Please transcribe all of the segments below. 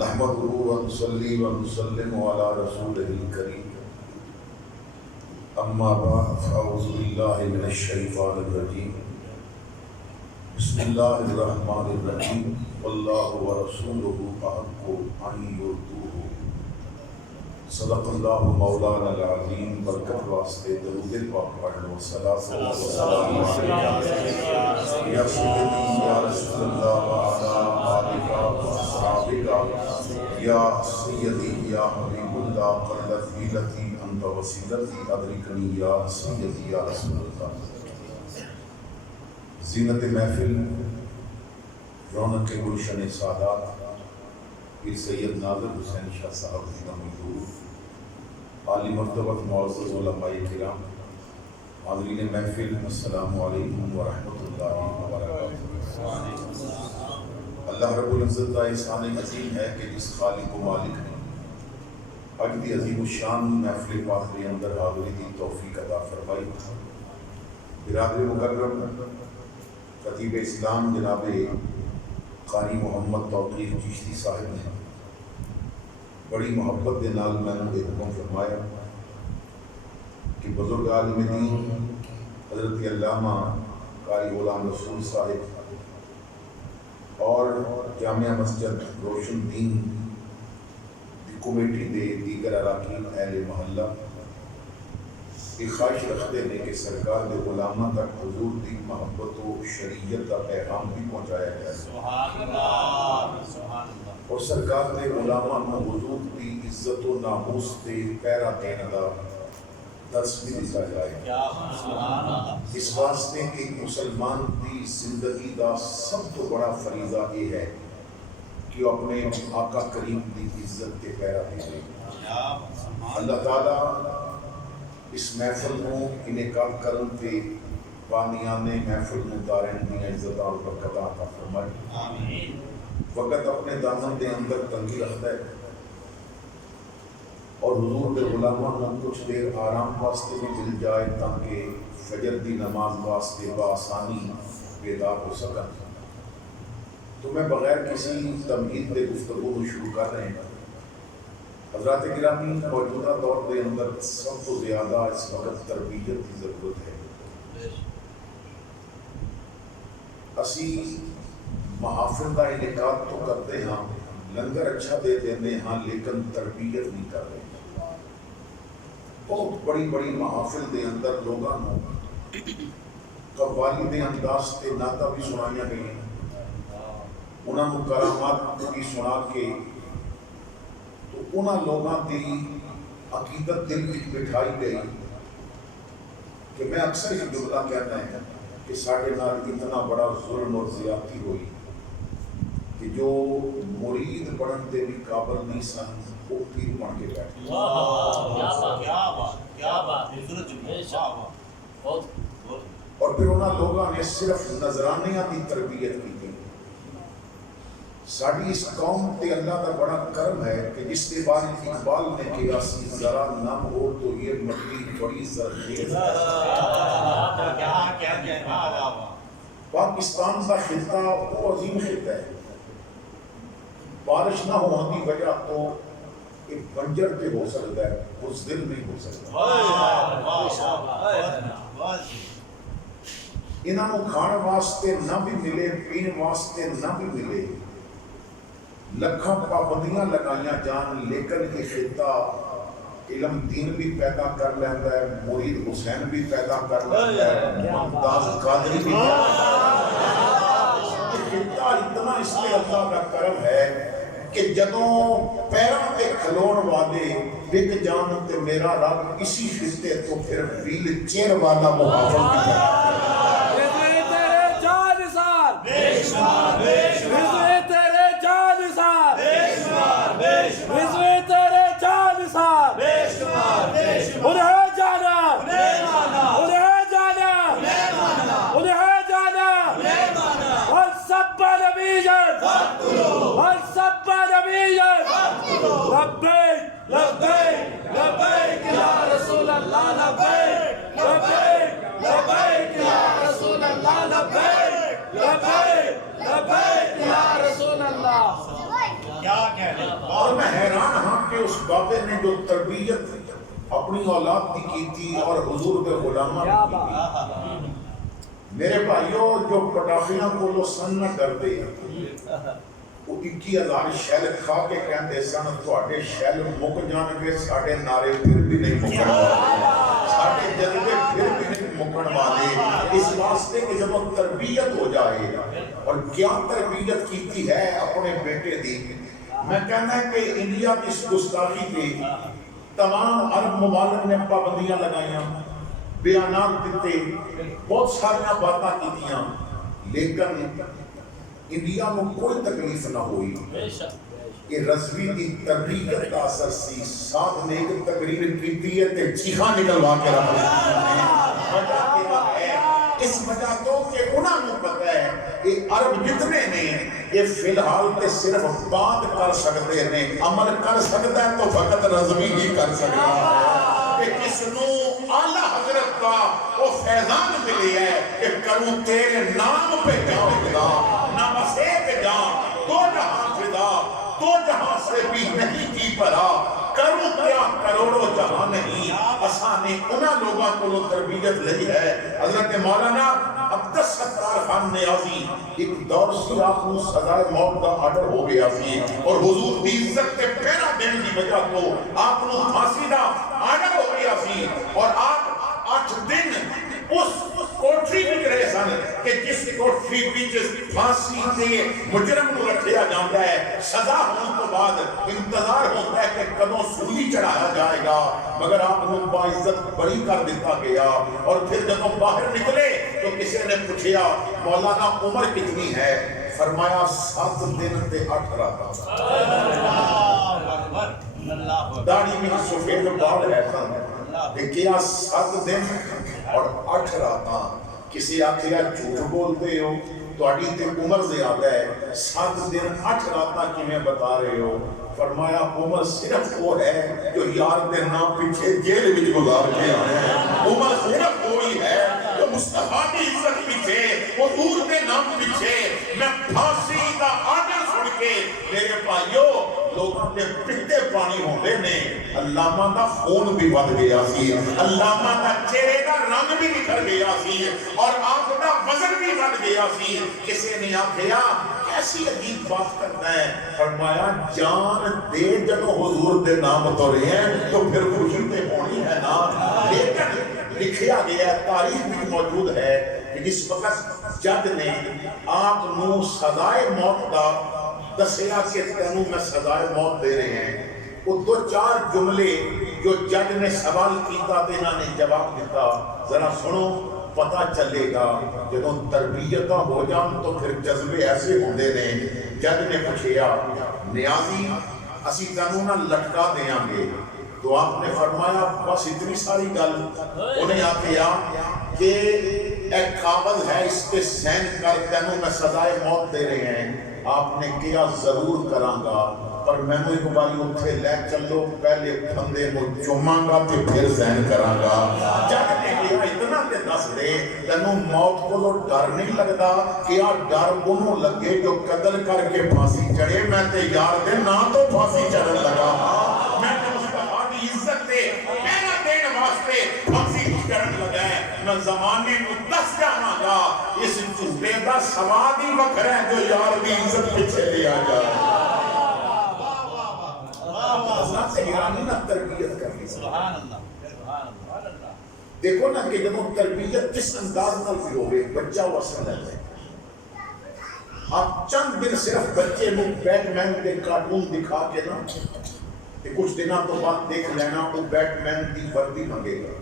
نحمده ونصلي ونسلم على رسوله الكريم اما بعد فاعوذ بالله من الشیطان الرجیم بسم اللہ الرحمن الرحیم واللہ ورسولہ احق ان یرضوہ صدق اللہ مولانا العظیم. برکت واسطے درود پاک پڑھ لو. صلاۃ والسلام علیک یا سیدی یا رسول اللہ وعلی آلک واصحابک یا سیدی یا حبیب اللہ قلت حیلتی انت وسیلتی ادرکنی یا سیدی یا رسول اللہ. زینت محفل، رونق گلشن سادات پیر سید ناظر حسین شاہ صاحب کا موجود عالی مرتبت معزز علماء کرام، حاضرین محفل، السلام علیکم ورحمۃ اللہ وبرکاتہ. اللہ رب العزت کا احسان عظیم ہے کہ جس خالق و مالک نے اج دی عظیم الشان محفل پاک کے اندر حاضری دی توفیق عطا فرمائی. برادر مکرم خطیب اسلام جناب قاری محمد توقیر چشتی صاحب نے بڑی محبت دے نال میں نے حکم فرمایا کہ بزرگ عالم دین حضرت علامہ قاری غلام رسول صاحب اور جامعہ مسجد روشن دین دی کمیٹی دے دیگر اراکین اہل محلہ یہ خواہش رکھتے ہیں کہ سرکار دے غلامہ تک حضور دی محبت و شریعت کا پیغام بھی پہنچایا جائے. سبحان اللہ. اور سرکار دے غلامہ نو حضور دی عزت و ناموس تے پیرا دینے دا درس بھی دتا جائے. اس واسطے کہ مسلمان دی زندگی دا سب تو بڑا فریضہ یہ ہے کہ وہ اپنے آقا کریم دی عزت تے پیرا دے. اللہ تعالیٰ اس محفل کو انعقاد کرن تے بانیانے محفل میں دارین دی عزت اور برکت عطا فرمائے. آمین. وقت اپنے دامن دے اندر تنگی رکھتا ہے اور حضور دے غلاموں کو کچھ دیر آرام واسطے بھی مل جائے تاکہ فجر دی نماز واسطے بآسانی بیدار ہو سکن. تو میں بغیر کسی تمہید دے گفتگو کو شروع کر رہے ہیں. حضرات گرامی، موجودہ دور کے اندر سب کو زیادہ اس وقت تربیت کی ضرورت ہے. اسی محافل کا انعقاد تو کرتے ہاں، لنگر اچھا دے دینے ہاں، لیکن تربیت نہیں کر رہے. بہت بڑی بڑی محافل دے اندر لوگاں قوالی دے انداز تے نعتاں بھی سنائیاں گئی، انہاں کو کرامات بھی سنا کے تو انہاں لوگاں دی عقیدت دل وچ بٹھائی گئی کہ میں اکثر یہ جملہ کہتا ہے کہ ساڑھے نال اتنا بڑا ظلم اور زیادتی ہوئی کہ جو مرید بڑھن دے بھی قابل نہیں سن وہ پیر بن کے بیٹھے. اور پھر انہاں لوگاں نے صرف نظرانیاں دی تربیت کی. ساڑھی اس قوم تے اللہ کا بڑا کرم ہے کہ جس کے بعد اقبال نے کہا سی ذرا نم ہو تو یہ مٹی بڑی زرخیز ہے. پاکستان کا خطہ وہ عظیم خطہ ہے. بارش نہ ہونے کی وجہ تو ایک بنجر پہ ہو سکتا ہے، اس دل نہیں ہو سکتا. انہوں نے کھان واسطے نہ بھی ملے، پین واسطے نہ بھی ملے، لکھاں پابندیاں لگائیاں جان، لیکن یہ خطہ علم دین بھی پیدا کر لیتا ہے، مرید حسین بھی پیدا کر لیتا ہے، ممتاز قادری بھی پیدا کر لیتا ہے. خطہ اتنا اس لیے اللہ کا کرم ہے کہ جدوں پیروں تے کھلون والے بک جان تے میرا رب اسی خطے تو پھر ویل چیر والا محافظ بھی کرتا ہے. لبیک لبیک لبیک یا رسول اللہ، لبیک لبیک لبیک یا رسول اللہ، لبیک لبیک لبیک یا رسول اللہ. اور میں حیران ہاں کہ اس بابے نے جو تربیت اپنی اولاد کی تھی اور حضور کے غلامہ کی تھی. میرے بھائیوں جو پٹافیاں کو لو سن نہ کرتے وہ 21,000 شیل کھا کے کہندے سن تواڈے شیل مک جان گے ساڈے نعرے پھر بھی نہیں مکن والے ساڈے جذبے پھر بھی نہیں مکن والے. اس واسطے کہ جب تربیت ہو جائے اور کیا تربیت کیتی ہے اپنے بیٹے دی. میں کہنا ہے کہ انڈیا کی اس گستاخی پہ تمام عرب ممالک نے پابندیاں لگائیاں بیانات دیتے بہت ساری باتاں کیتیاں لیکن انڈیا میں کوئی تکلیف نہ ہوئی. یہ رضوی کی تربیت کا اثر سی. صاحب نے ایک تقریر کیتی ہے تے چیخاں نکلوا کے رکھ وجہ کیا ہے اس وجہ تو کہ انہوں نے پتہ ہے کہ عرب جتنے نے یہ فی الحال تے صرف بات کر سکتے ہیں عمل کر سکتا ہے تو فقط رضوی ہی کر سکتا ہے کہ کس نو اعلیٰ حضرت کا وہ فیضان ملی ہے کہ کروں تیرے نام پہ جاؤں گا نہ مسے پہ جاؤں دو جہاں فدا دو جہاں سے بھی نہیں کی پرا کروں کیا کروڑوں جہاں نہیں. اسانے انہاں لوگاں کو لو تربیت لئی ہے. حضرت مولانا عبدالستار ستار خان نیازی ایک دور سے آپ کو سزائے موت کا آرڈر ہو گیا سی اور حضور دی عزت کے پہرا دینے کی وجہ تو آپ کو پھانسی کا آرڈر ہو گیا سی اور آپ 8 دن اس کوٹری میں رہے سن کہ جس کوٹری وچ پھانسی دے مجرم کو رکھیا جاتا ہے سزا ہونے تو بعد انتظار ہوتا ہے کہ کدوں سولی چڑھایا جائے گا مگر آپ کو باعزت بری کر دیتا گیا. اور پھر جب باہر نکلے تو کسی نے پوچھا مولانا عمر کتنی ہے فرمایا 7 دن تے 8 راتاں. داڑھی میں سفید بال ہے سن دیکھیا 7 دن اور 8 راتاں. کسی آخیا جھوٹ بولتے ہو تواڈی تے عمر زیادہ ہے 7 دن 8 راتاں کیویں بتا رہے ہو. فرمایا عمر صرف وہ ہے جو یار دے نام پیچھے جیل وچ گزار کے آیا ہے. عمر صرف وہی ہے جو مصطفیٰ کی عزت پیچھے حضور دے نام پیچھے میں پھانسی کا آرڈر سن کے میرے بھائیو لوگوں کے پٹے پانی ہوندے نے. علامہ دا خون بھی ود گیا سی علامہ دا چہرے دا رنگ بھی نکل گیا سی اور آپ دا وزن بھی ود گیا سی. کسی نے آخیا کیسی عجیب بات کرتا ہے فرمایا جان دے جب حضور دے نام تو رہے ہیں تو پھر خوشی تے ہونی ہے نا. لیکن لکھیا گیا تاریخ بھی موجود ہے کہ جس وقت جج نے آپ نو سزائے موت دا دسیا کہ تینوں میں سزائے موت دے رہے ہیں وہ 2-4 جملے جو جج نے سوال کیتا تے انہوں نے جواب دیتا ذرا سنو پتہ چلے گا. جدوں تربیتاں ہو جان تو پھر جذبے ایسے ہوندے نے. جج نے پوچھیا نیازی اسی تینوں نہ لٹکا دیاں گے تو آپ نے فرمایا بس اتنی ساری گل. انہیں آخیا کہ ایک کاغذ ہے اس پہ سین کر تینوں میں سزائے موت دے رہے ہیں. آپ نے کیا ضرور کراں گا پر میں نے ایک باری اتھے لے چلو پہلے بندے کو چوماں گا تے پھر سین کراں گا. جج نے کیا اتنا تے دس دے تینوں موت کو تو ڈر نہیں لگتا کیا ڈر انہوں لگے جو قتل کر کے پھانسی چڑھے. میں تے یار دے نہ تو پھانسی چڑھن لگا میں تے مصطفیٰ کی عزت تے پہلا دین واسطے پھانسی چڑھن لگا ہے. میں زمانے کو دس جانا گا اس جھوٹے دا سواد ہی وکھرا ہے جو یار دی عزت پیچھے لے آ جائے. حضرت ایرانی نہ تربیت کرنی سبحان اللہ. دیکھو نا کہ جب تربیت کس انداز نہ بھی ہوئے بچہ وصل ہے. آپ چند دن صرف بچے میں بیٹ مین کے کارٹون دکھا کے نا کہ کچھ دنوں تو بعد دیکھ لینا وہ بیٹ مین کی وردی مانگے گا.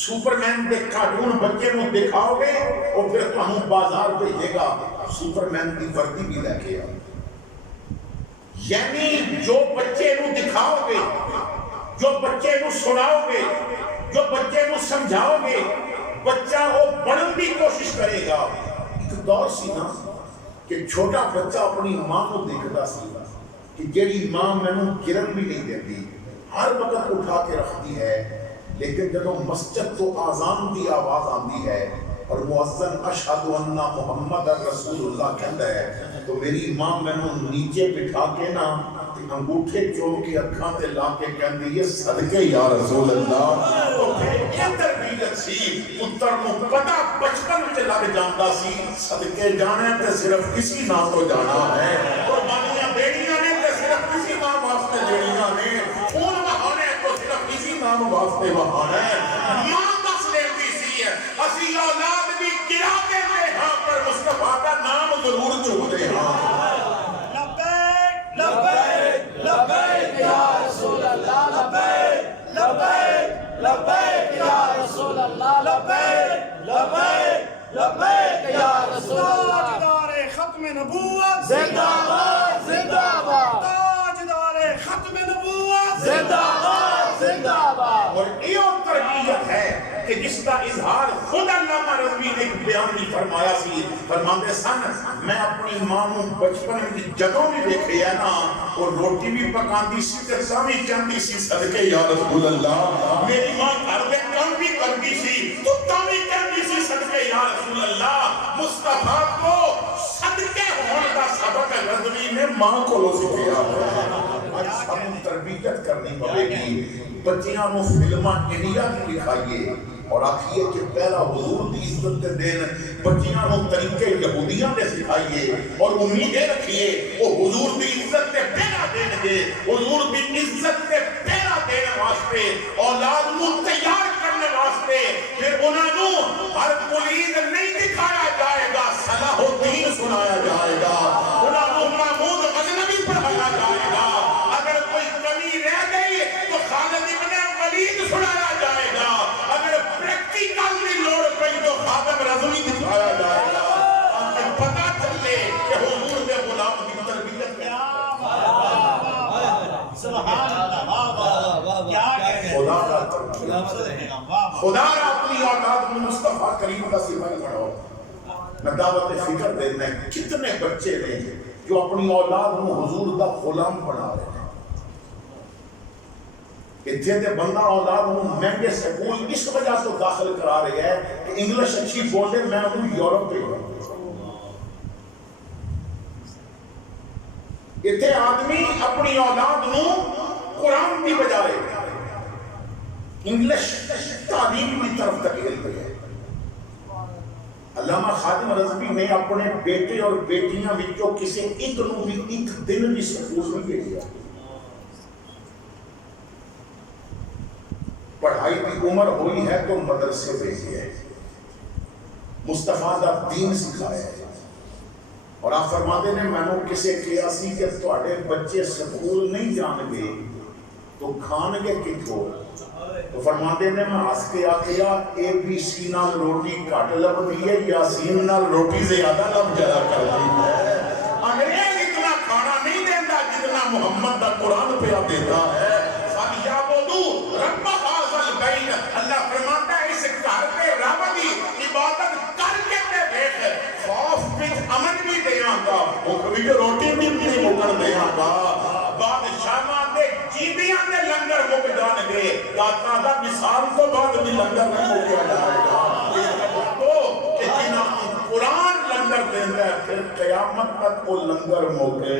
سپر مین کے کارٹون بچے میں دکھاؤ گے اور پھر تو ہم بازار بھیجے گا سپر مین کی وردی بھی لے کے آؤ. یعنی جو بچے نو دکھاؤ گے جو بچے نو سناؤ گے جو بچے نو سمجھاؤ گے بچہ وہ بڑھن کی کوشش کرے گا. ایک دور سی نا کہ چھوٹا بچہ اپنی ماں کو دیکھتا سی کہ جیڑی ماں میں نو گرن بھی نہیں دیتی ہر وقت اٹھا کے رکھتی ہے. لیکن جب مسجد تو آزان کی آواز آتی ہے اور مؤذن اشہد ان محمد رسول اللہ کہتا ہے تو میری ماں مینوں نیچے بٹھا کے نا انگوٹھے چوم کے اکھاں تے لا کے کہندی ہے صدقے یا رسول اللہ. تو پھر یہ تربیت سی پتر نو پتہ بچپن وچ لگ جاندا سی صدقے جانا تے صرف کسی نہ تو جانا ہے. قربانیاں دیڑیاں نے تے صرف کسی ماں واسطے دیڑیاں نے. خون بہانے تو صرف کسی نام واسطے بہانا ہے. ماں دس لیندی سی اسی اولاد بھی گرا دیتے ہاں پر مصطفیٰ کا نام ضرور چکتے ہاں. لبیک لبیک یا رسول اللہ لبیک لبیک لبیک یا رسول اللہ لبیک لبیک لبیک یا رسول اللہ. تاجدار ختم نبوت زندہ باد زندہ باد. تاجدار ختم نبوت زندہ باد زندہ باد. اور یہ تربیت ہے کہ جس کا اظہار خود علامہ رضوی نے ایک بیان میں فرمایا سی. فرماندے سن میں اپنی ماں نوں بچپن میں جدوں بھی دیکھے ہے نا اور روٹی بھی پکاندی سی تے ساوی کہندی سی صدقے یا رسول اللہ. میری ماں گھر دے کام بھی کردی سی تو تاوی کہندی سی صدقے یا رسول اللہ. مصطفیٰ کو صدقے ہونے کا سبق رضوی نے ماں کو سکھایا ہے. آج ہم تربیت کرنی پڑے گی. بچیاں نو فلماں انڈیا کی دکھائیے اور آکھیے کہ پہلا حضور دی عزت دے دین. بچیاں نو طریقے یہودیاں دے سکھائیے اور امیدیں رکھیے وہ حضور دی عزت دے پہلا دین گے. حضور دی عزت دے پہلا دین واسطے اولاد نو تیار کرنے واسطے پھر انہاں نو ہر پولیس نہیں دکھایا جائے گا صلاح الدین سنایا جائے گا. انہاں نو محمود غزنوی پڑھایا جائے گا. اگر کوئی کمی رہ گئی تو خالد ابن ولید سنایا جائے گا. اگر پریکٹیکل کی لوڑ پئی تو خادم رضوی دکھایا جائے گا. ہمیں پتہ چلے کہ حضور دے غلام کی تربیت کیا. سبحان اللہ. کیا کہتے ہیں خدا را اپنی اولاد میں مصطفیٰ کریم کا سفر پڑھو. میں دعوت فکر دینا ہے کتنے بچے نے جو اپنی اولاد میں حضور دا غلام بنا رہے ہیں. اتھے دے بندہ اولاد میں مہنگے سکول اس وجہ سے داخل کرا رہے ہیں کہ انگلش اچھی بولے میں انہوں یورپ پہ ہوں. اتھے آدمی اپنی اولاد نو قرآن کی بجائے انگلش تعلیم کی طرف تکیل پہ ہے. علامہ خادم رضوی نے اپنے بیٹے اور بیٹیاں وچوں کسی ایک نو بھی ایک دن بھی سکول میں بھیجا. پڑھائی کی عمر ہوئی ہے تو مدرسے بھیجے ہے. مصطفیٰ دا دین سکھایا ہے. اور آپ فرماتے ہیں میں نے کسے کیا سی کہ تواڈے بچے سکول نہیں جان گے تو کھان گے کتھوں. تو فرماتے ہیں میں ہنس کے آخیا اے بی سی نال روٹی گھٹ لبدی ہے یاسین نال روٹی زیادہ لب جایا کرتی ہے. انگریز اتنا کھانا نہیں دیتا جتنا محمد دا قرآن پہ دیتا ہے. فَلْيَعْبُدُوا رَبَّ هَٰذَا الْبَيْتِ. اللہ فرماتا ہے اس گھر پہ رب دی عبادت کر کے تے دیکھ خوف وچ امن بھی دیاں گا وچ روٹی بھی نہیں مکن دیاں گا. بادشاہاں دے جیبیاں دے لنگر مک جان گے داتا دا مثال تو بعد بھی لنگر نہیں مکیا جائے گا. تو کہ جنہاں قرآن لنگر دیندا ہے پھر قیامت تک وہ لنگر موکے.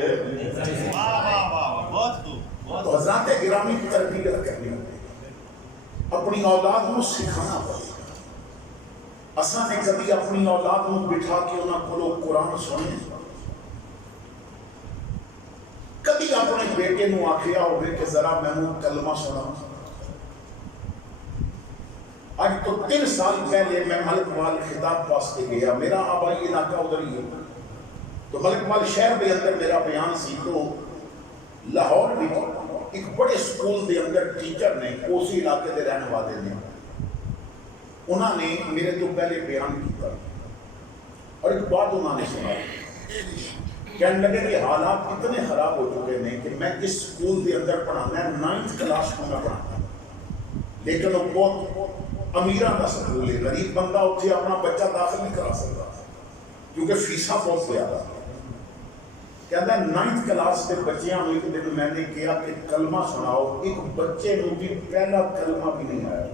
تو حضرات گرامی کی تربیت کرنی ہوتی ہے. اپنی اولاد کو سکھانا پڑے گا. اساں نے کبھی اپنی اولاد کو بٹھا کے انہاں کو قرآن سنے کبھی اپنے بیٹے نو آکھیا ہوئے کہ ذرا میں کلمہ سنا. آج تو 3 سال پہلے میں ملک وال خطاب پاس کے گیا. میرا آبائی علاقہ ادھر ہی ہے تو ملک وال شہر دے اندر میرا بیان سی. تو لاہور بھی ایک بڑے سکول دے اندر ٹیچر نے اسی علاقے دے رہنے والے نے انہوں نے میرے تو پہلے بیان کیا اور ایک بات انہوں نے سنا. کہنے لگے کہ حالات اتنے خراب ہو چکے ہیں کہ میں اس سکول دے اندر پڑھانا ہے 9th کلاس کو میں پڑھانا لیکن وہ بہت امیران کا سکول ہے. غریب بندہ اتنے اپنا بچہ داخل نہیں کرا سکتا کیونکہ فیساں بہت زیادہ. کہتا ہے 9th کلاس کے بچیاں ہوئی ایک دن میں نے کیا کہ کلمہ سناؤ. ایک بچے نو بھی پہلا کلمہ بھی نہیں آیا.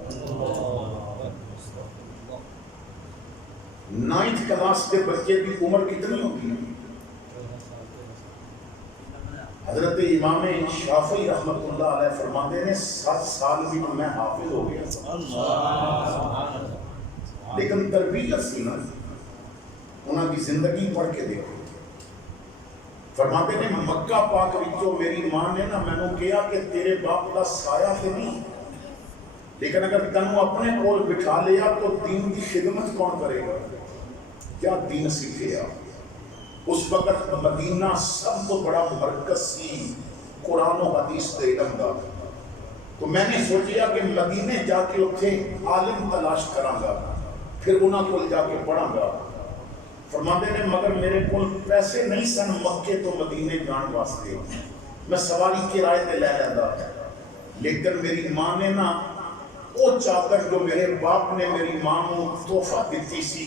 9th کلاس کے بچے کی عمر کتنی ہوگی؟ حضرت امام شافعی رحمت اللہ علیہ فرماتے ہیں 7 سال بھی میں حافظ ہو گیا، لیکن تربیت سی نا انہوں کی زندگی پڑھ کے دیکھو۔ فرماتے ہیں مکہ پاک وچوں میری ماں نے نا مینوں کہا کہ تیرے باپ کا سایہ تے نہیں، لیکن اگر تنوں اپنے کول بٹھا لیا تو دین کی خدمت کون کرے گا؟ کیا دین سیکھے آپ؟ اس وقت مدینہ سب تو بڑا مرکز سی قرآن و حدیث دے علم دا، تو میں نے سوچیا کہ مدینے جا کے اتھے عالم تلاش کراں گا، پھر انہاں کول جا کے پڑھاں گا۔ فرماتے ہیں مگر میرے کول پیسے نہیں سن مکے تو مدینے جان واسطے، میں سواری کرائے تے لے لیندا، لیکن میری ماں نے نا وہ چادر جو میرے باپ نے میری ماں کو تحفہ دیتی سی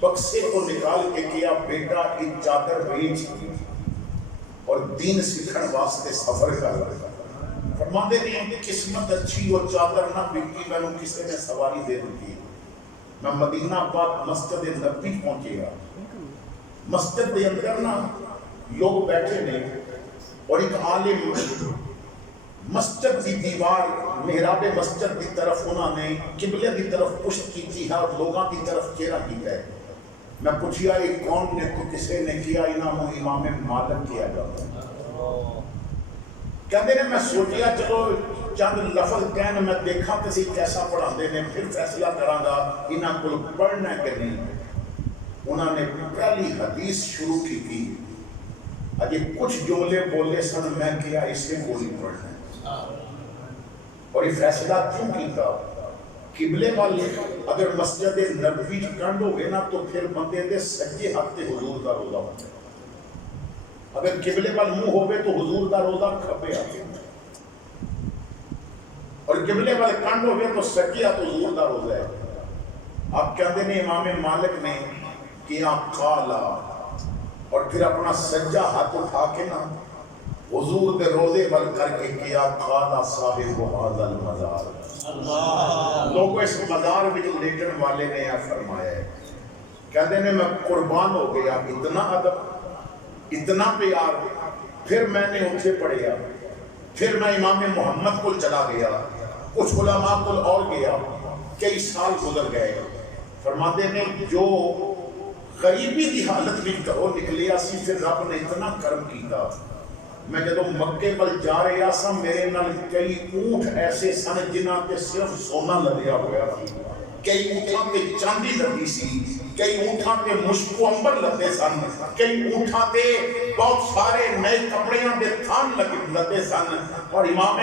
بکسے کو نکال کے کیا بیٹا ایک چادر بیچ اور دین سیکھن واسطے سفر کر رہا۔ فرماتے ہیں قسمت اچھی وہ چادر نہ بکی، میں نے کسی نے سواری دے دی، میں مدینہ پاک مسجد نبی پہنچے گا۔ مسجد دے اندر نا لوگ بیٹھے نے اور ایک عالم مسجد کی دیوار محراب مسجد کی طرف انہوں نے قبلے کی طرف پشت کی تھی اور لوگوں کی طرف چہرہ کیا ہے۔ میں پوچھیا یہ کون نے؟ تو کسی نے کیا انہوں امام مالک کیا جاتا۔ کہتے ہیں میں سوچیا چلو چند لفظ کہنے میں دیکھا کسی کیسا پڑھا دے نے، پھر فیصلہ کراں گا انہوں کو پڑھنا ہے کہ نہیں۔ انہوں نے پہلی حدیث شروع کی تھی، اجے کچھ جملے بولے سن، میں کیا اسے کو نہیں پڑھنا ہے۔ اور یہ فیصلہ کیوں کیتا؟ قبلے والے اگر مسجد نبوی کنڈ ہوگے نا تو پھر بندے دے سجے ہاتھ تے حضور دا روزہ ہوتا ہے، اگر قبلے وال منہ ہوگے تو حضور دا روزہ کھبے آتے، اور قبلے وال کنڈ ہوگے تو سجے ہاتھ حضور دا روزہ ہے۔ آپ کہتے ہیں امام مالک نے کیا قالا اور پھر اپنا سجا ہاتھ اٹھا کے نا حضور دے روزے بل کر کے کیا قالا صاحب هذا المزار، لوگوں اس مزار میں جو لیٹن والے نے یہ فرمایا ہے، کہتے ہیں میں قربان ہو گیا، اتنا ادب اتنا پیار۔ پھر میں نے اتھے پڑھیا، پھر میں امام محمد کو چلا گیا، کچھ علماء کو اور گیا، کئی سال گزر گئے۔ فرماتے ہیں جو غریبی دی حالت بھی کرو نکلیا سی، پھر رب نے اتنا کرم کیتا۔ میں جدو مکے پر جا رہا سا میرے نال کئی اونٹ ایسے سن جنہاں تے صرف سونا لدیا ہوا سی، کئی اونٹاں تے چاندی لدی سی، کئی اونٹاں تے مشک و عنبر لدے سن، کئی اونٹاں تے بہت سارے نئے کپڑیاں دے تھان لدے سن۔ اور امام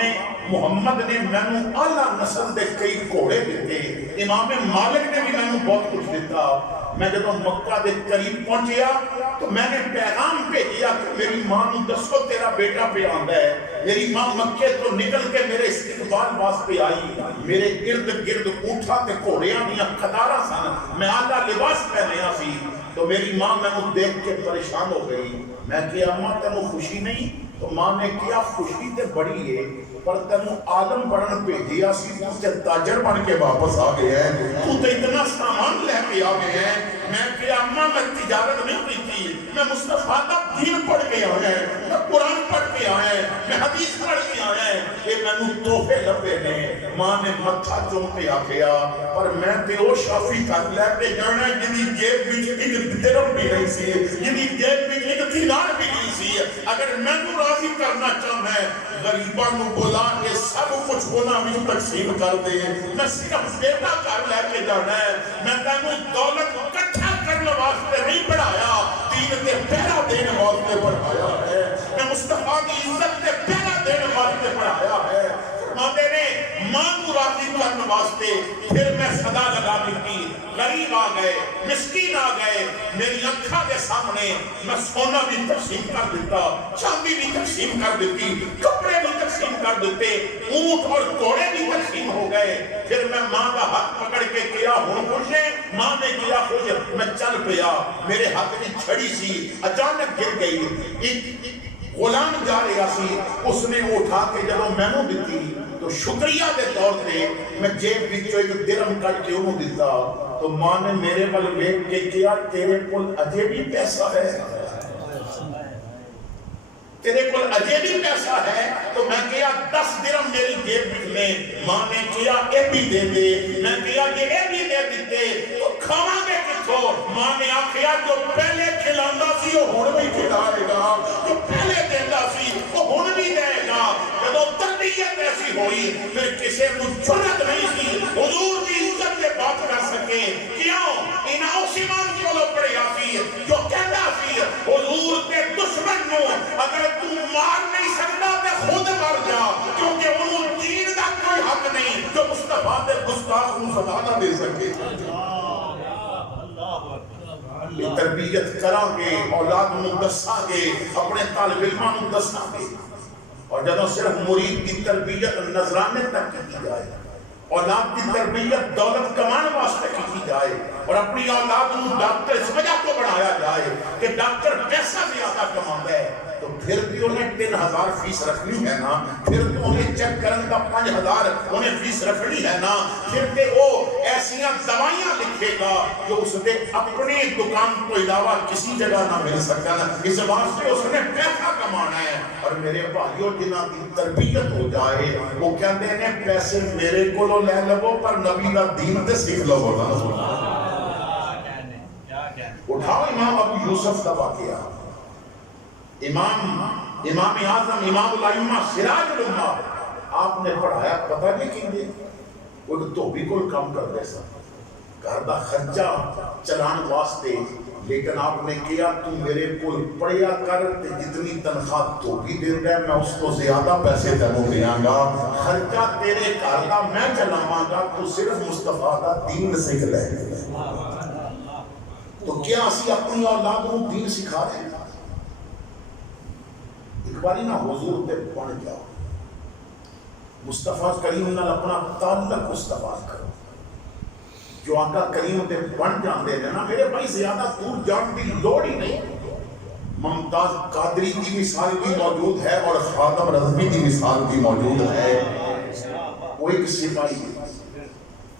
محمد نے مینوں اعلیٰ نسل دے کئی گھوڑے دیتے، امام مالک نے بھی مینوں بہت کچھ دیتا۔ میں جب مکہ دے قریب پہنچیا تو میں نے پیغام بھیجیا کہ میری ماں نے دسو تیرا بیٹا پہ آندا ہے۔ میری ماں مکے تو نکل کے میرے استقبال واسطے آئی، میرے ارد گرد اونٹاں تے گھوڑیاں دیاں قطاراں سن، میں اعلیٰ لباس پہنیا سی۔ تو میری ماں مینوں دیکھ کے پریشان ہو گئی، میں کہا اماں تینوں خوشی نہیں؟ تو ماں نے کیا خوشی تے بڑی ہے، پر تینوں عالم بڑھن بھیجیا سی، تو تے تاجر بن کے واپس آ گیا ہے، تو تے اتنا سامان لے کے آ گیا ہے۔ میں کہا اماں میں تجارت نہیں کی تھی، میں مصطفیٰ کا دین پڑھ کے آیا ہے، میں قرآن پڑھ کے آیا ہے، میں حدیث پڑھ کے آیا ہے، یہ مینوں تحفے لبے نے۔ ماں نے متھا چوم کے آکھیا پر میں تے او شافی کر لے کے جانا ہے جنی جیب وچ ایک درہم بھی نہیں سی، جنی جیب وچ ایک دینار بھی نہیں سی۔ اگر مینوں راضی کرنا چاہنا ہے غریباں نوں بلا کے سب کچھ انہاں وچ تقسیم کر دے، میں صرف بیٹا گھر لے کے جانا ہے، میں تینوں دولت اکٹھا کرنے واسطے نہیں پڑھایا، دین تے پہرا دینے واسطے پڑھایا ہے، میں مصطفیٰ کی عزت تے پہرا دینے واسطے پڑھایا ہے۔ فرماتے نے ماں کو راضی کرنے واسطے پھر میں صدا لگا دیتی، غریب آ گئے، مسکین آ گئے، میری آنکھاں دے سامنے میں سونا بھی تقسیم کر دیتا، چاندی بھی تقسیم کر دیتی، کپڑے بھی تقسیم کر دیتے، اونٹ اور گھوڑے بھی تقسیم ہو گئے۔ پھر میں ماں کا ہاتھ پکڑ کے کیا ہوں خوش ہے؟ ماں نے کیا خوش ہے؟ میں چل پیا، میرے ہاتھ میں چھڑی سی اچانک گر گئی، ایک غلام جا رہا سی، اس نے اٹھا کے جب مینوں دیتی تو شکریہ دے طور پہ میں جیب وچوں ایک درہم کٹ کے انہوں دیتا، تو ماں نے میرے ول ویکھ کے کیا تیرے کول اجے بھی پیسہ ہے، تیرے کول اجے بھی پیسہ ہے؟ تو میں کیا 10 درہم میری جیب وچ لے، ماں نے کیا اے بھی دے دے، میں کیا کہ اے بھی دے دیتے تو کھاواں گے کتھوں؟ ماں نے آکھیا جو پہلے کھلاندا سی وہ ہن بھی کھلائے گا، جو پہلے دیندا سی وہ ہن بھی دے گا۔ جدوں تربیت ایسی ہوئی پھر کسی کو جرأت نہیں سی حضور کی عزت سے بات کر سکے، کیوں؟ انہاں اس امام کولوں پڑھیا سی جو کہندا سی حضور کے دشمن نو اگر تو مار نہیں سکتا تے خود مر جا، کیونکہ انہوں دین دا کوئی حق نہیں جو مصطفیٰ دے گستاخ نو سزا نہ دے سکے۔ یہ تربیت کران گے، اولاد نو دساں گے، اپنے طالب علماں نو دساں گے، اور جب صرف مرید کی تربیت نذرانے تک کی جائے، اولاد کی تربیت دولت کمانے واسطے کی جائے، اور اپنی اولاد کو ڈاکٹر اس وجہ کو بڑھایا جائے کہ ڈاکٹر پیسہ زیادہ کماتا ہے، تو پھر بھی انہیں 3000 فیس رکھنی ہے نا، پھر بھی انہیں چیک کرن کا 5000 انہیں فیس رکھنی ہے نا، پھر کہ وہ ایسیاں دوائیاں لکھے گا جو اس نے اپنی دکان کو علاوہ کسی جگہ نہ مل سکتا، اس واسطے اس نے پیسہ کمانا ہے۔ اور میرے بھائیوں جنہاں کی تربیت ہو جائے وہ کہتے ہیں پیسے میرے کو لے لو پر نبی کا دین تے سیکھ لو۔ اٹھاؤ امام ابو یوسف کا واقعہ، امام اعظم امام الائمہ سراج الامہ، آپ نے پڑھایا پتہ نہیں کیندے وہ تو بھی کوئی کام کر دے سا گھر دا خرچہ چلان واسطے، لیکن آپ نے کیا تو میرے کو پڑھیا کر تے جتنی تنخواہ تو بھی دیتا ہے میں اس کو زیادہ پیسے تینوں دیاں گا، خرچہ تیرے گھر دا میں چلاواں گا، تو صرف مصطفیٰ دا دین سیکھ لے۔ تو کیا اسی اپنی اولاد کو دین سکھا رہے ہیں؟ ایک باری نہ حضور تے بن جاؤ، مصطفیٰ کریم نال اپنا تعلق استوار کرو، جو آقا کریم تے بن جاندے ہیں نا میرے بھائی زیادہ دور جان دی لوڑ ہی نہیں۔ ممتاز قادری کی مثال بھی موجود ہے اور خاتم رضوی کی مثال بھی موجود ہے، وہ ایک سپاہی ہے۔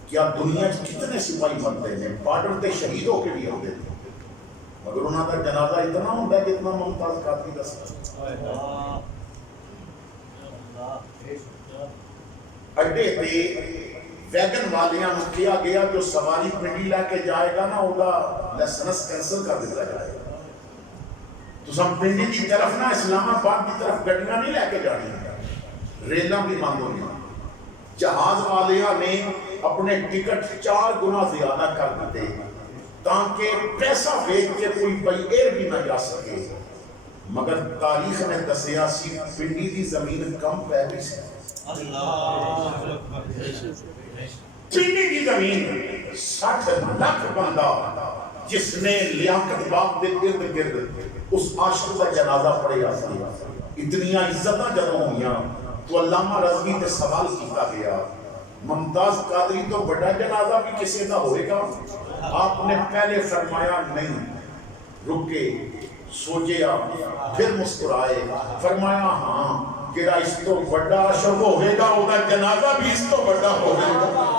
کیا دنیا کتنے سپاہی مرتے ہیں، بارڈر تے شہید ہو کے بھی ہوتے ہیں، مگر انہوں کا جنازہ اتنا ہوتا ہے جتنا ممتاز قادری کا اڈے تے ویگن والیاں نو کیا گیا جو سواری پنڈی لے کے جائے گا نا وہ لائسنس کینسل کر دیتا جائے گا، تو سب پنڈی کی طرف نا اسلام آباد کی طرف گڈیاں نہیں لے کے جانی، ریلاں بھی بند ہونی۔ جہاز والیاں نے اپنے ٹکٹ 4 گنا زیادہ کر دیتے تاکہ پیسہ بیچ کے کوئی بائی ایئر بھی نہ جا سکے، مگر تاریخ نے دسیا سی پنڈی دی زمین کم پہ بھی سی، پنڈی کی زمین 60 لاکھ بندہ جس نے لیاقت باغ دے ارد گرد اس عاشق کا جنازہ پڑھیا سی، اتنی عزتاں جدوں ہوئیاں تو علامہ رضوی تے سوال کیتا گیا ممتاز قادری تو بڑا جنازہ بھی کسی کا ہوئے گا؟ آپ نے پہلے فرمایا نہیں، رکے سوچیا پھر مسکرائے، فرمایا ہاں کہ اس تو بڑا عاشق ہوئے گا وہ جنازہ بھی اس تو بڑا ہوئے گا۔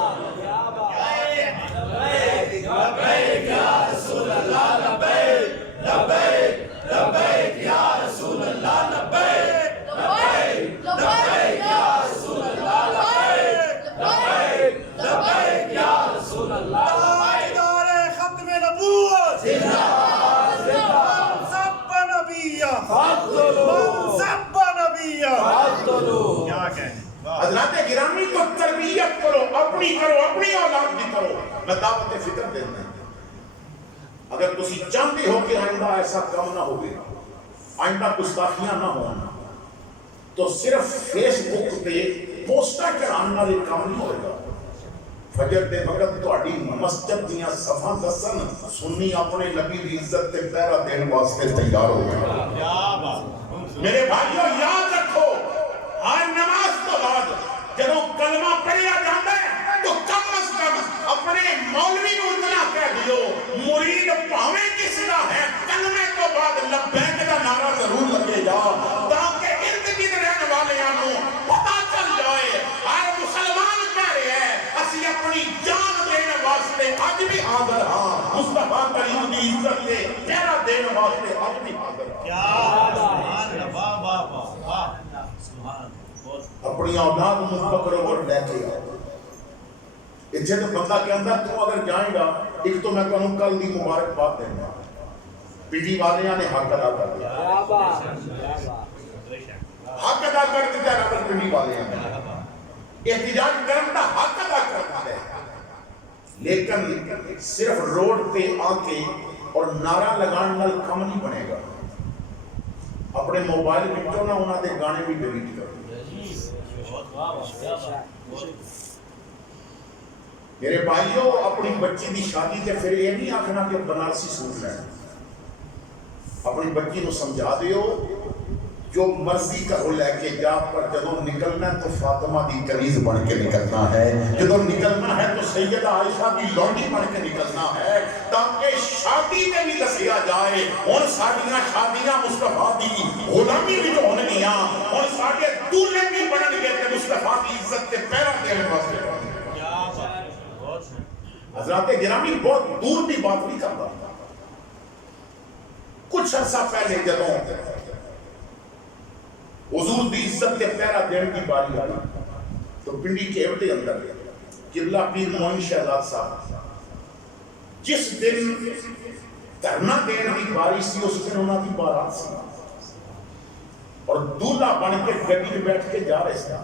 لبیک یا رسول اللہ، لبیک لبیک لبیک یا رسول اللہ، لبیک لبیک لبیک یا رسول اللہ، لبیک لبیک لبیک یا رسول اللہ، تابعدار ختم نبوت زندہ من سب نبیہ فاقتلوا من سب نبیہ۔ فاقتلوا۔ کیا کہیں حضرات گرامی کو تربیت کرو، اپنی اولاد بھی کرو، میں دعوت فکر دینا ہے۔ اگر تسی چاہتے ہو کہ آئندہ ایسا کم نہ ہوگی، آئندہ گستاخیاں نہ ہونا، تو صرف فیس بک پہ پوسٹر چڑھانے والے کام نہیں ہوئے گا۔ فجر دے وقت تہاڈی مسجد دیاں صفاں دسن سنی اپنے نبی دی عزت تے پہرا دین واسطے تیار ہو گئے۔ میرے بھائیو یاد رکھو ہر نماز تو بعد جب کلمہ پڑھیا جاتا ہے تو کم از کم اپنے مولوی کو اتنا کہہ دیو مرید پاویں کس دا ہے کلمے تو بعد لبیک دا نعرہ ضرور لگے گا۔ دی عزت دے تیرا دین واسطے اب بھی حاضر کیا سبحان اللہ، واہ واہ واہ واہ، سبحان اللہ۔ اپنی اولاد کو پکڑو اور لے کے آؤ۔ اتنے تو بندہ کہندا تو اگر جائیں گا، ایک تو میں تمہیں کل دی مبارکباد دینا، پنڈی والے نے حق ادا کر دیا، حق ادا کر دیا رب پنڈی والے نے، احتجاج کرنے کا حق ادا کرنا ہے، لیکن صرف روڈ پہ آ کے اور نعرہ لگان نال کم نہیں بنے گا۔ اپنے موبائل وچوں نہ انہاں دے گانے بھی ڈیلیٹ کرو۔ میرے بھائیو، اپنی بچی دی شادی تے پھر یہ نہیں آکھنا کہ بنارسی سوٹ لینا، اپنی بچی نو سمجھا دیو جو مرضی کرو لے کے جا، پر جدوں نکلنا ہے تو فاطمہ دی کنیز بن کے نکلنا ہے، جدوں نکلنا ہے تو سیدہ عائشہ دی لونڈی بن کے نکلنا ہے، تاکہ شادی میں بھی دسیا جائے ہن ساڈیاں شادیاں مصطفیٰ دی غلامی وچ ہونگیاں، ہن ساڈے دولہے بھی بنن گے تے مصطفیٰ دی عزت تے پیرا دینے واسطے۔ حضرات گرامی، بہت دور دی بات نہیں کرتا، کچھ عرصہ پہلے جدوں حضور دی عزت تے پیرا دین کی باری آئی تو پنڈی کیب دے اندر قبلہ پیر معین شہزاد صاحب جس دن دھرنا دین کی باری سی، اس دن انہاں دی بارات سی اور دولہا بن کے گڈی میں بیٹھ کے جا رہے تھے۔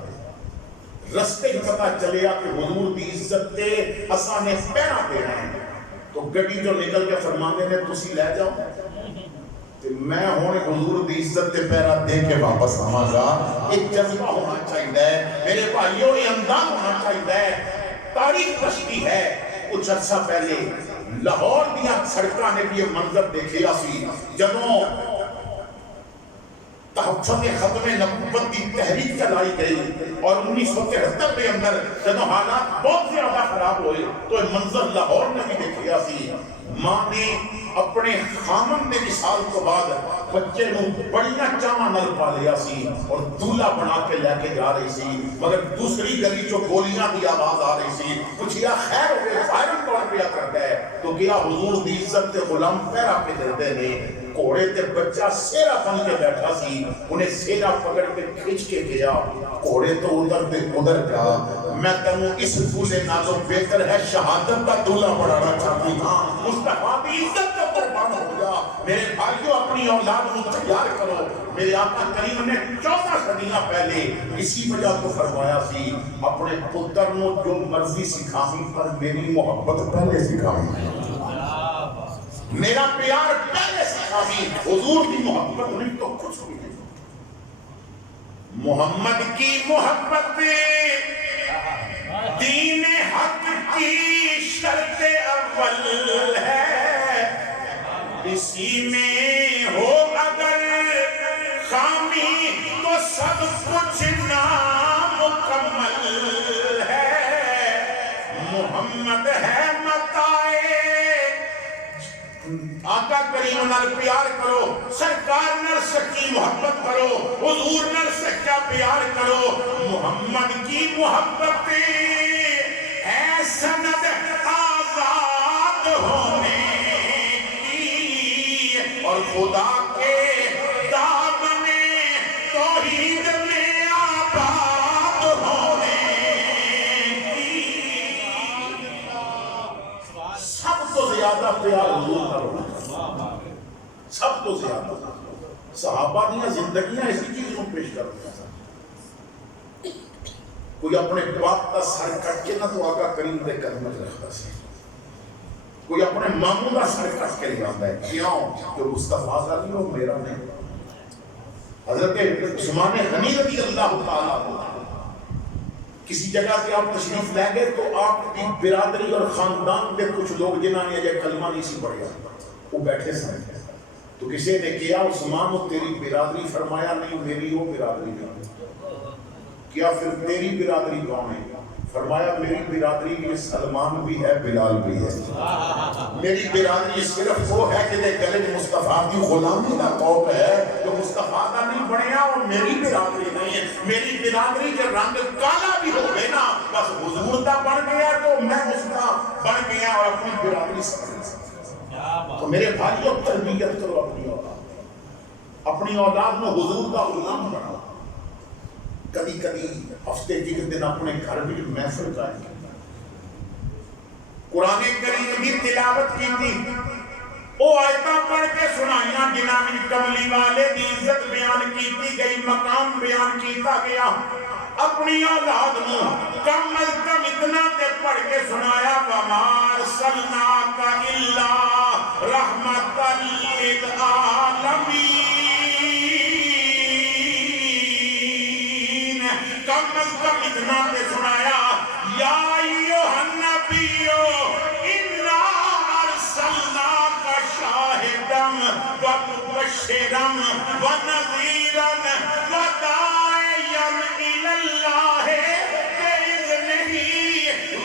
رستے ہی پتہ چلیا کہ حضور دی عزت تے اساں نے پیرا دینا ہے، تو گڈی جو نکل کے فرماندے نے تسی لے جاؤ کہ میں ہوں حضور دی عزت تے پیرا دے کے واپس آواں گا۔ ایک جذبہ ہونا چاہیے میرے بھائیوں، یہ انداز ہونا چاہیے۔ تاریخ بچتی ہے، کچھ عرصہ پہلے لاہور دیاں سڑکاں نے بھی یہ منظر دیکھیا سی، جدوں تحفظ ختم نبوت کی تحریک چلائی گئی اور 1973 کے اندر جب حالات بہت زیادہ خراب ہوئے تو یہ منظر لاہور نے بھی دیکھیا سی۔ ماں نے اپنے خامن کے وصال تو بعد بچے نو بڑیاں چاواں نال پالیا سی اور دولہا بنا کے لے کے جا رہی سی، مگر دوسری گلی چو گولیاں دی آواز آ رہی سی۔ پوچھیا خیر ہو گئے فائرنگ کون پیا کرتا ہے؟ تو کیا حضور دی عزت تے غلام پیرا پہ دیتے نے، گھوڑے تے بچہ سیرا بن کے بیٹھا سی، انہیں سیرا پکڑ کے کھچ کے گیا، گھوڑے تو ادھر تے ادھر جا۔ میں تنوں اس دولے نالوں بہتر ہے شہادت کا دولہا بڑھانا چاہتی ہاں، مصطفیٰ دی عزت کا قربان ہو جا۔ میرے بھائیوں، اپنی اولاد کو تیار کرو۔ میرے آقا کریم نے 14 صدیاں پہلے اسی وجہ تو فرمایا سی، اپنے پتر نو جو مرضی سکھاویں پر میری محبت پہلے سکھاویں، میرا پیار پہلے سکھاویں، حضور کی محبت نہیں تو کچھ بھی نہیں۔ محمد کی محبت دین حق کی شرط اول ہے، اسی میں ہو اگر خامی تو سب کچھ نامکمل ہے۔ محمد ہے آقا کریم نال پیار کرو، سرکار نال سچی محبت کرو، حضور نال سچا پیار کرو۔ محمد کی محبت ہے سند آزاد ہونے کی اور خدا کے دامن توحید میں آباد ہونے کی۔ سب تو زیادہ پیار حضور نال ہونا، سب تو زیادہ صحابہ دیاں زندگیاں اسی چیز کو پیش کرتے ہیں۔ کوئی اپنے باپ کا سر کٹ کے نہ تو آقا کریم دے قدم وچ رکھتا سی، کوئی اپنے ماموں کا سر کٹ کے لے آتا ہے، کیوں؟ جو مصطفیٰ کا نہیں وہ میرا نہیں۔ حضرت عثمان غنی رضی اللہ تعالیٰ کسی جگہ سے آپ تشریف لیں گے تو آپ کی برادری اور خاندان کے کچھ لوگ جنہوں نے یہ کلمہ نہیں سی پڑھیا وہ بیٹھے سن، تو کسی نے کیا عثمان وہ تیری برادری؟ فرمایا نہیں میری وہ برادری نہیں۔ کیا پھر تیری برادری کون ہے؟ فرمایا میری برادری میں سلمان بھی ہے، بلال بھی ہے۔ میری برادری صرف وہ ہے کہ گلے مصطفیٰ کی غلامی کا قوم ہے، جو مصطفیٰ کا نہیں بنیا وہ میری برادری نہیں ہے۔ میری برادری کے رنگ کالا بھی ہو گئے نا، بس حضور کا بن گیا تو میں اس کا بن گیا اور اپنی برادری سمجھ۔ تو میرے بھائیوں تربیت کرو اپنی اولاد میں حضور کا غلام بناؤ. کبھی کبھی ہفتے کے دن اپنے گھر بھی محفل قائم کریں. قرآن کریم کی تلاوت کی تھی وہ آیتاں پڑھ کے سنائیاں جنہاں میں کملی والے دی عزت بیان کیتی گئی, مقام بیان کیتا گیا. اپنی اولاد نو کم از کم اتنا تے پڑھ کے سنایا وَمَا أَرْسَلْنَاكَ إِلَّا رَحْمَةً لِلْعَالَمِينَ. کم از کم اتنا تے سنایا یا ایھا النبی اِنَّا أَرْسَلْنَاكَ شَاهِدًا وَمُبَشِّرًا وَنَذِيرًا وَدَاعِيًا إِلَى اللَّهِ بِإِذْنِهِ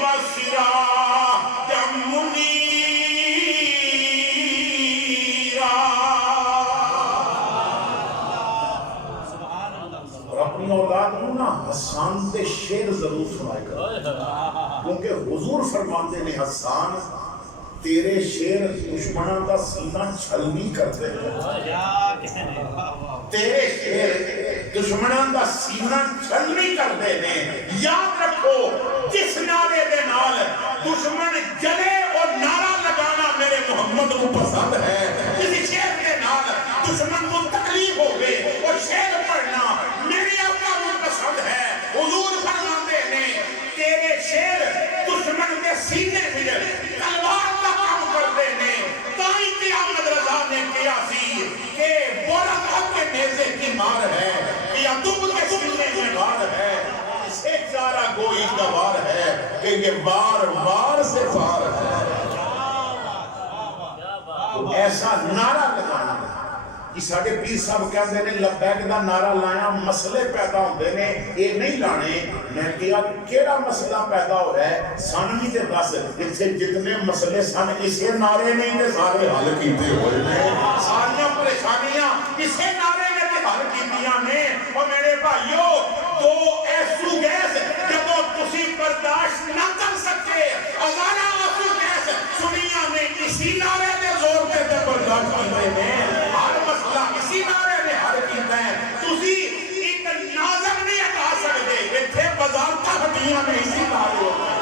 وَسِرَاجًا مُنِيرًا. اور اپنی اولاد کو نا حسان دے شعر ضرور سنائے گا, کیونکہ حضور فرماتے ہیں حسان تیرے شعر دشمنوں کا سینہ چھلنی کرتے ہیں. تیرے شعر دشمنوں کا سینہ چھلنی کرتے ہیں. یاد رکھو جس نعرے دے نال دشمن جلے اور نعرہ لگانا میرے محمد کو پسند ہے, کسی شعر کے نال دشمن کو تکلیف ہو گئے اور شعر پڑھنا میری آقا کو پسند ہے. حضور فرماتے ہیں تیرے شعر دشمن کے سینے میں تلوار کا کام کرتے ہیں. تائی قیامت رضا نے کیا سی کہ بولت حق کے نیزے کی مار ہے, یا دب کے سینے میں مار ہے, اسے چارہ گوئی دوار ہے کہ یہ بار بار سے پار ہے. تو ایسا نعرہ لگانا کہ ساڑھے پیر صاحب کہتے ہیں لبیک دا نعرہ لایا مسئلے پیدا ہوندے نے, یہ نہیں لانے. میں کیا کیڑا مسئلہ پیدا ہو رہا ہے سانوی دے دس اتنے جتنے مسئلے سن اسے نعرے نہیں دے سارے حل کیتے ہوئے نے, ساریاں پریشانیاں اسے نعرے نے تے حل کیتیاں نے. اور میرے بھائیو تو ایسو گیس جب تسی برداشت نہ کر سکے ازانا آسو گیس سنیاں نے اسی نعرے دے زور پہ تے برداشت کیتے ہیں. اسی نعرے نے حل کیتا ہے. تسی ایک نازم نہیں ہٹا سکتے, اتھے وزارتاں ہٹیاں نے اسی نعرے ہوتا ہے.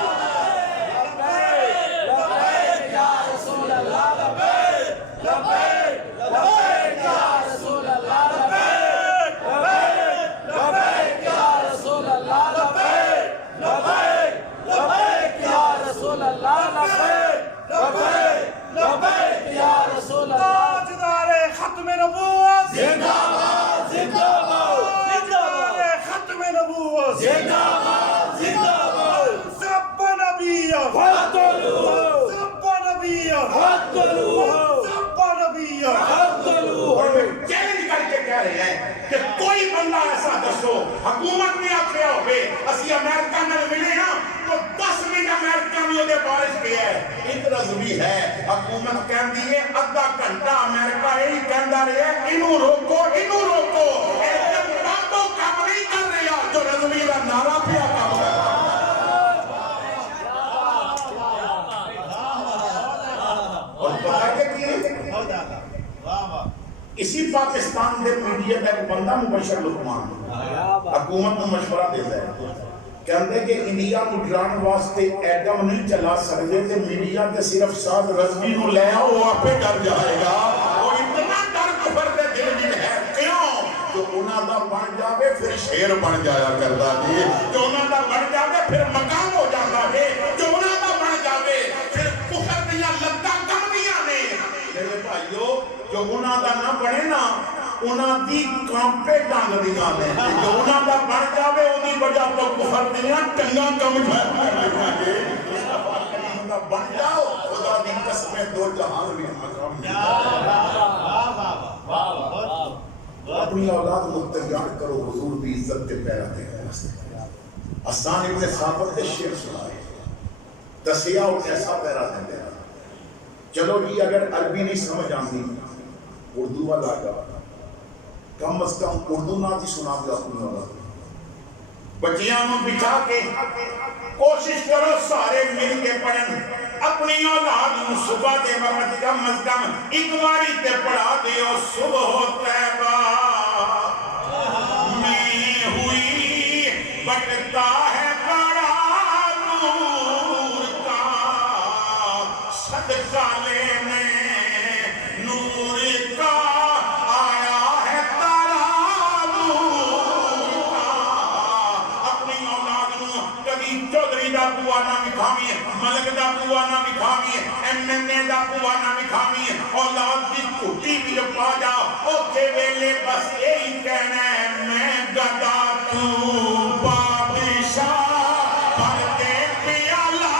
لبیک یا رسول اللہ, لبیک لبیک لبیک یا رسول اللہ, لبیک لبیک لبیک یا رسول اللہ, لبیک لبیک لبیک یا رسول اللہ, لبیک لبیک لبیک یا رسول اللہ. ختم نبوت زندہ باد, زندہ باد, زندہ باد. ختم نبوت زندہ باد, زندہ باد. سب نبی فقتلوه, سب نبی فقتلوه, سب نبی فقتلوه. اور میں چیلنج کر کے کہہ رہے ہیں کہ کوئی بندہ ایسا دسو حکومت میں آکھیا ہوئے اسی امریکہ میں ملے ہاں تو 10 منٹ امریکہ میں دے بارش کیا ہے. اترز بھی ہے حکومت کہن دیئے ادھا گھنٹہ امریکہ ہی کہندہ رہے انہوں روکو, انہوں روکو. ایک باتوں کام نہیں کر رہا جو رضوی کا نعرہ پیا کام کر رہا. اور پتہ کہ اسی پاکستان دے میڈیا کا ایک بندہ مبشر لقمان حکومت کو مشورہ دیتا ہے, کہندے کہ انڈیا کو ڈران واسطے ایٹم نہیں چلا سکتے تے میڈیا تے صرف ساتھ رضوی کو لے آؤ وہ آپ پہ ڈر جائے گا. اور اتنا ڈر کفر دے دل میں ہے کیوں جو انہاں دا بن جاوے پھر شیر بن جایا کرتا ہے, جو انہاں دا بن جاوے پھر مقام ہو جاتا ہے, جو انہاں دا بن جاوے پھر کفر دیاں لتاں کم دیاں نے. میرے بھائیو جو انہاں دا نہ بنے نا انہاں دی کانپے ٹانگ دیاں نے, جو انہاں دا بن جاوے انہی وجہ تو کفر دیاں ٹنگاں کم جائے بن جاؤ. خدا دی قسمیں دو جہان میں مقام دیا. اپنی اولاد کو تیار کرو حضور دی عزت کے پیرا دے. حسان ابن ثابت کے شعر سنائے دسیا اور ایسا پیرا دے. چلو جی اگر عربی نہیں سمجھ آتی اردو والا گا کم از کم اردو نہ بھی سنا دیا اپنی اولاد. بچیاں نو بٹھا کے کوشش کرو سارے مل کے پڑھن اپنی اولاد نو صبح دے وقت کم از کم ایک باری تے پڑھا دیو صبح طیبہ میں ہوئی بٹتا ہے بڑا نور کا صدقہ لینے نور کا آیا ہے تارا نور کا اپنی اولاد نو کبھی چودھری دا بوا نہ مکھاوی ملک دا بوا نہ مکھاوی ایم این اے دا بوا نہ مکھاوی اولاد دی کھٹی بھی جو پا جاؤ اوکے ویلے بس یہی کہنا ہے میں گدا تو بادشاہ بھر دے پیالہ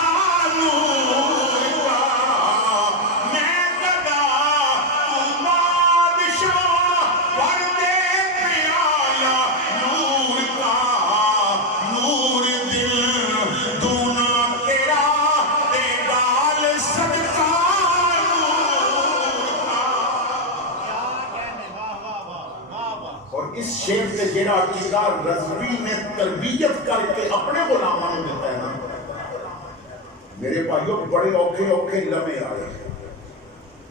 نور کا میں گدا تو بادشاہ بھر دے پیالہ نور کا نور دل دونا تیرا دے گال صدقہ اور اس شیر سے جڑا عقیدہ رضوی نے تربیت کر کے اپنے غلاموں نے دیتا ہے نا میرے بھائیوں بڑے اوکھے لمحے آئے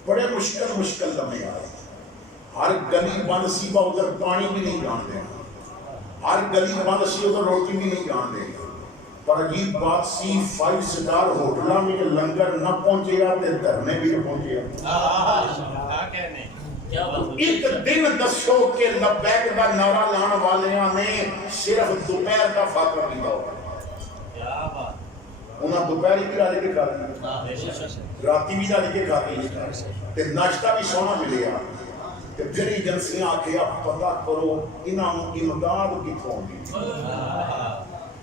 بڑے مشکل لمحے آئے ہر گلی بند سی با ادھر پانی بھی نہیں جانتے ہر گلی بند سی ادھر روٹی بھی نہیں جانتے پر عجیب بات سی 5 سٹار ہوٹلہ میں لنگر نہ پہنچے گا تے دھرنے بھی نہ پہنچے گا ایک دن دسو کہ لبیک دا نعرہ لان والیاں نے صرف دوپہر کا فاقہ کیتا ہوگا انہاں دوپہر بھی راجے کے کھاتی راتی بھی راجے کے کھاتی تے ناشتہ بھی سونا ملے گا تے پھر ایجنسیاں آکے آپ پتہ کرو انہاں امداد کتوں گی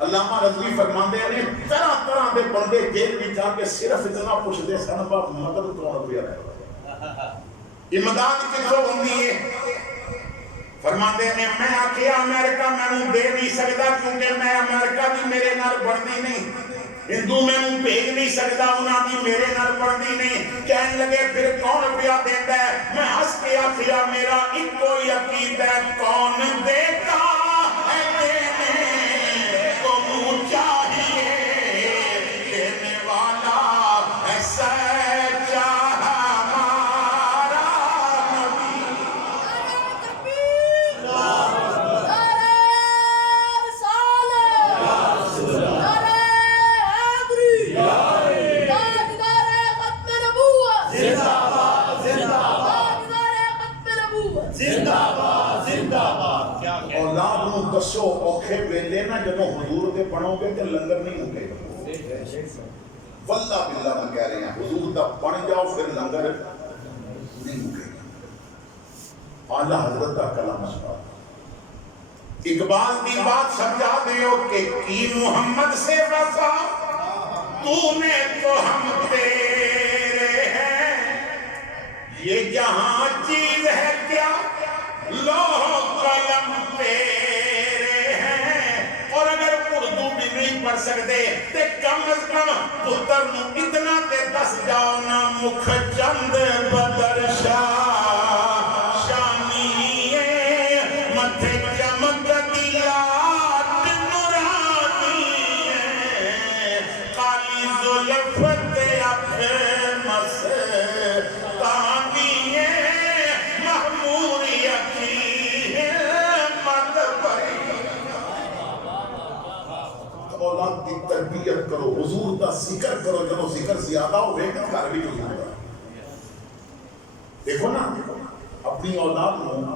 علامہ رضوی فرماندے نے طرح دے بندے جیل بھی جا کے صرف اتنا پوچھ دے سن با مدد کون پیا ہے امداد کتوں ہوندی ہے فرماندے نے میں آکھیا امریکہ میں دے نہیں سکتا کیونکہ میں امریکہ دی میرے نال بڑھدی نہیں ہندو میں بھیج نہیں سکتا انہاں دی میرے نال بڑھدی نہیں کہنے لگے پھر کون پیا دیتا ہے میں ہنس کے آکھیا میرا ایک کوئی عقیدہ ہے کون دیتا ہے دینے کو منہ چاہیے دینے والا ہے سچا اولاد نو دسو اوکھے ویلے نا جدوں حضور دے بنو گے تے لنگر نہیں ہوگے واللہ باللہ میں کہہ رہے ہیں حضور دا بن جاؤ پھر لنگر نہیں ہوگے اعلیٰ حضرت دا کلام سبحان اقبال دی بات سمجھا دیو کہ کی محمد سے وفا تو نے تو ہم تیرے ہیں یہ جہاں چیز ہے کیا لوح قلم تیرے ہیں اور اگر اردو بھی نہیں پڑھ سکتے تے کم از کم پتر نو اتنا تے دس جاؤ نا مکھ چند بدر شاہ شانی متھے چمک دلات نورانی کالی زلف تے اکھ مستانی اولاد کی تربیت کرو حضور کا ذکر کرو جب ذکر زیادہ ہوئے گا گھر بھی نہیں ہوگا دیکھو نا اپنی اولاد میں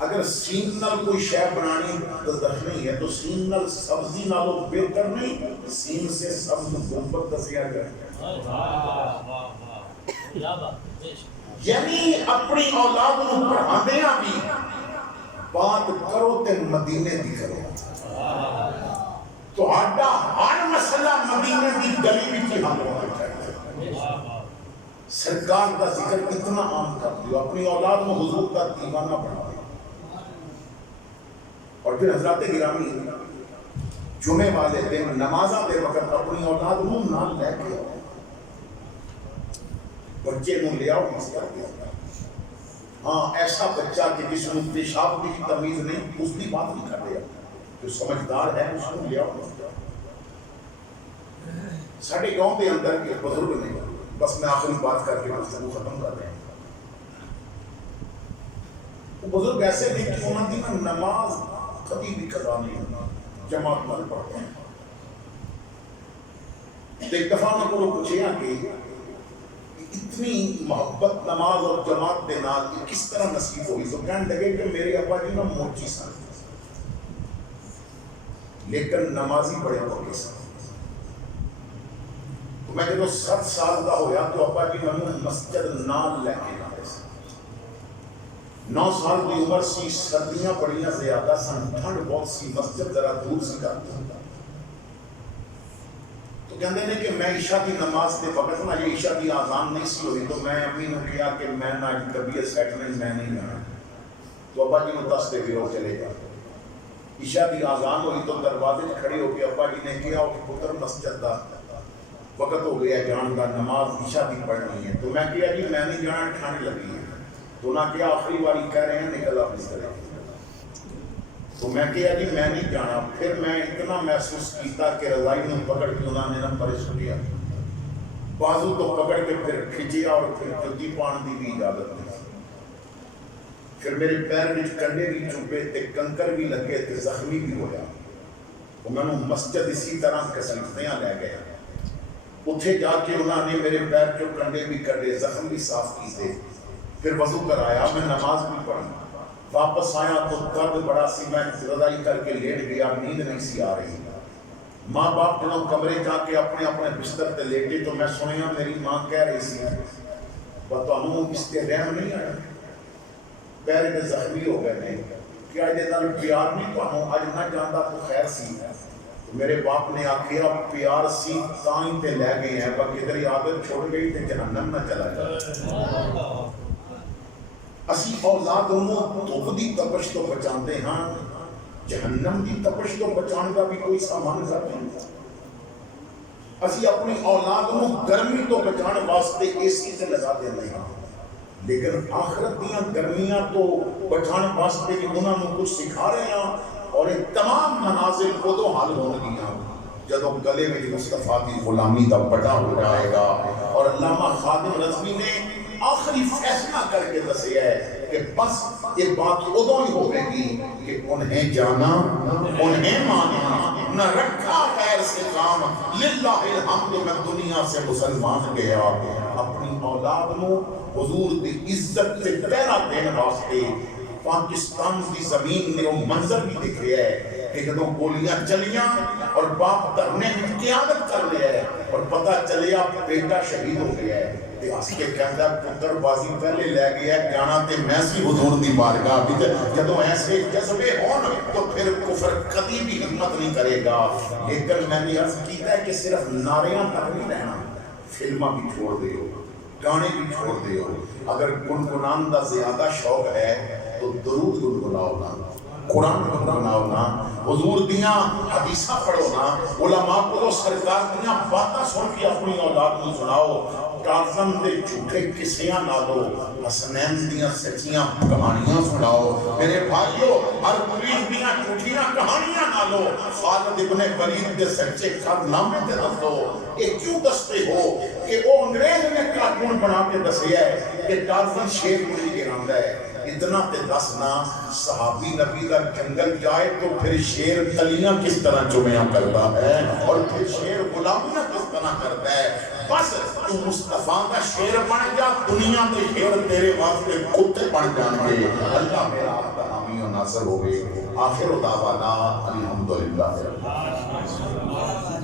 اگر سین نال کوئی شے بنانی دسنی ہے تو سین نال سبزی نالوں بہتر نہیں سین سے سبز گنبد دسیا جائے یعنی اپنی اولاد کو پڑھاندیاں بھی بات کرو تے مدینے دی کرو تو ہر مسئلہ مدینے دی گلی وچ حل ہونا چاہیے سرکار کا ذکر اتنا عام کر دیو اپنی اولاد کو حضور کا دیوانہ بنا دیو اور پھر حضرات گرامی جمعے والے دن نمازاں دے وقت اپنی اولاد کو نہ لے کے آؤ بچے نو لے آؤ مسجد ہاں ایسا بچہ کہ جس کو پیشاب کی تمیز نہیں، اس کی بات نہیں کر رہا، جو سمجھدار ہے اس کو لیا ہوا۔ ساڑھے گاؤں کے اندر ایک بزرگ نے، بس میں آخری بات کر کے گفتگو ختم کر رہے ہیں، وہ بزرگ ایسے نہیں کہ انہوں نے نماز کبھی بھی قضا نہیں ہونا، جماعت نہ پڑھتے ہیں۔ ایک دفعہ میں کو پوچھیا کہ اتنی محبت نماز اور جماعت کے نال کس طرح نصیب ہوئی؟ تو کہنے لگے کہ میرے ابا جی نا موچی سن لیکن نمازی بڑے پکے سن۔ تو میں جب 7 سال کا ہویا تو ابا جی میں مسجد نال لے کے آئے سن۔ 9 سال کی عمر سی، سردیاں بڑیاں زیادہ سن، ٹھنڈ بہت سی، مسجد ذرا دور سی کرتا تھا۔ تو کہتے ہیں کہ میں عشاء کی نماز کے وقت نا یہ عشاء کی آزان نہیں سی ہوئی، تو میں امی نے کہا کہ میں نہ طبیعت سیٹ نہیں، میں نہیں جانا۔ تو ابا جی نے دس دے کے وہ چلے گا۔ عشاء کی آزان ہوئی تو دروازے کھڑے ہو کے ابا جی نے کہا کہ پتر مسجد کا وقت ہو گیا جان کا، نماز عشاء کی پڑھنی ہے۔ تو میں کہا جی میں نہیں جانا، ٹھنڈ لگی ہے۔ تو نہ کیا آخری باری کہہ رہے ہیں نکل آپ اس طرح۔ تو میں کہا جی میں نہیں جانا۔ پھر میں اتنا محسوس کیتا کہ رضائی نے پکڑ کے انہوں نے نہ پرے سٹیا، بازو تو پکڑ کے پھر کھچیا اور پھر جدی پان دی بھی اجازت نہیں۔ پھر میرے پیر وچ کنڈے بھی چوبے تے کنکر بھی لگے تے زخمی بھی ہویا۔ وہ میں نے مسجد اسی طرح کسیتیاں لے گیا، اتھے جا کے انہوں نے میرے پیر جو کنڈے بھی کڈے، زخم بھی صاف کیتے، پھر وضو کرایا، میں نماز بھی پڑھی۔ واپس آیا تو درد بڑا سی، میں رضائی کر کے لیٹ گیا، نیند نہیں سی آ رہی۔ ماں باپ دونوں کمرے جا کے اپنے اپنے بستر تے لیٹے تو میں سنیا میری ماں کہہ رہی سی تانوں اس تے رحم نہیں آیا، پیر دے زخمی ہو گئے نہیں، کیا دے نال پیار نہیں تانوں اج نہ جاندا تو خیر سی۔ میرے باپ نے آکھیا پیار سی تائیں تے لے گئے ہیں، پر کدھر عادت چھوڑ گئی تے جہنم نہ چلا جائے۔ اسی اولادوں دھوپ دی تپش تو بچاندے ہاں، جہنم دی تپش تو بچان کا بھی کوئی سامان نہیں۔ اسی اپنی اولادوں گرمی تو بچان واسطے اے سی سے لگا دیندے ہاں، لیکن آخرت دیاں گرمیاں تو بچان واسطے بھی انہاں نوں کچھ سکھا رہے ہیں۔ اور یہ تمام منازل ادو حل ہونگیاں جدو گلے میں مصطفیٰ کی غلامی کا بڑا ہو جائے گا۔ اور علامہ خادم رضوی نے آخری فیصلہ کر کے دسیا ہے کہ بس یہ بات ادو ہی ہوگی کہ انہیں جانا، انہیں مانا، نہ رکھا غیر سے کام، للہ الحمد میں دنیا سے مسلمان گیا۔ اپنی اولاد نو حضور دی عزت سے پہلا دین واسطے پاکستان کی زمین نے وہ منظر بھی دکھ رہا ہے کہ جدوں گولیاں چلیاں اور باپ دھرنے میں قیادت کر لیا ہے اور پتہ چلیا بیٹا شہید ہو گیا ہے، اس کے کہندا پتر بازی پہلے لے گیا جانا تے میں سی حضور دی بارگاہ وچ۔ جدوں ایسے جذبے ہون تو پھر کفر کبھی بھی ہمت نہیں کرے گا۔ لیکن میں نے عرض کیتا ہے کہ صرف نعریاں تک نہیں رہنا، فلماں بھی چھوڑ دیو، گانے بھی چھوڑ دیو۔ اگر گنگنان دا زیادہ شوق ہے تو درود گنگناؤ نا، قرآن گنگناؤ نا، حضور دیاں حدیثاں پڑھو نا، علماء کو سرکار دیاں باتاں سن کے اپنی اولاد کو سناؤ۔ کاظم دے جھوٹے قصیاں نہ دو، حسنین دیاں سچیاں کہانیاں سناؤ۔ میرے بھائیو ہرکلیس دیاں جھوٹیاں کہانیاں نہ دو، خالد ابن ولید دے سچے کارنامے تے دسو۔ یہ کیوں دستے ہو کہ وہ انگریز نے کارٹون بنا کے دسیا ہے کہ کاظم شیر گولی گراتا ہے۔ اتنا تے دسنا صحابی نبی کا جنگل جائے تو پھر شیر تلیاں کس طرح چومیاں کرتا ہے اور پھر شیر غلامیاں کس طرح کرتا ہے۔ بس تو مصطفیٰ کا شیر بن جا، دنیا کے شیر تیرے واسطے کتے بن جان گے۔ اللہ میرا آپ کا حامی و ناصر ہوگے۔ آخر دعوانا الحمدللہ۔